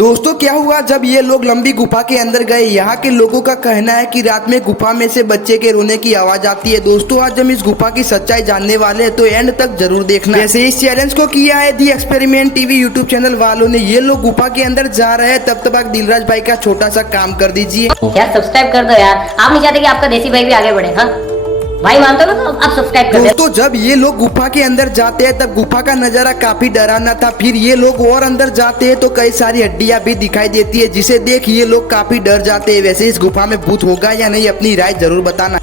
दोस्तों क्या हुआ जब ये लोग लंबी गुफा के अंदर गए। यहाँ के लोगों का कहना है कि रात में गुफा में से बच्चे के रोने की आवाज आती है। दोस्तों आज हम इस गुफा की सच्चाई जानने वाले हैं, तो एंड तक जरूर देखना। वैसे इस चैलेंज को किया है दी एक्सपेरिमेंट टीवी यूट्यूब चैनल वालों ने। ये लोग गुफा के अंदर जा रहे हैं, तब तक दिलराज भाई का छोटा सा काम कर दीजिए यार, सब्सक्राइब कर दो यार। आप नहीं चाहते कि आपका देसी भाई भी आगे बढ़े? हाँ भाई, मानते हो ना, तो आप सब्सक्राइब कर दो। दोस्तों जब ये लोग गुफा के अंदर जाते हैं तब गुफा का नजारा काफी डरावना था। फिर ये लोग और अंदर जाते हैं तो कई सारी हड्डियां भी दिखाई देती है, जिसे देख ये लोग काफी डर जाते हैं। वैसे इस गुफा में भूत होगा या नहीं, अपनी राय जरूर बताना।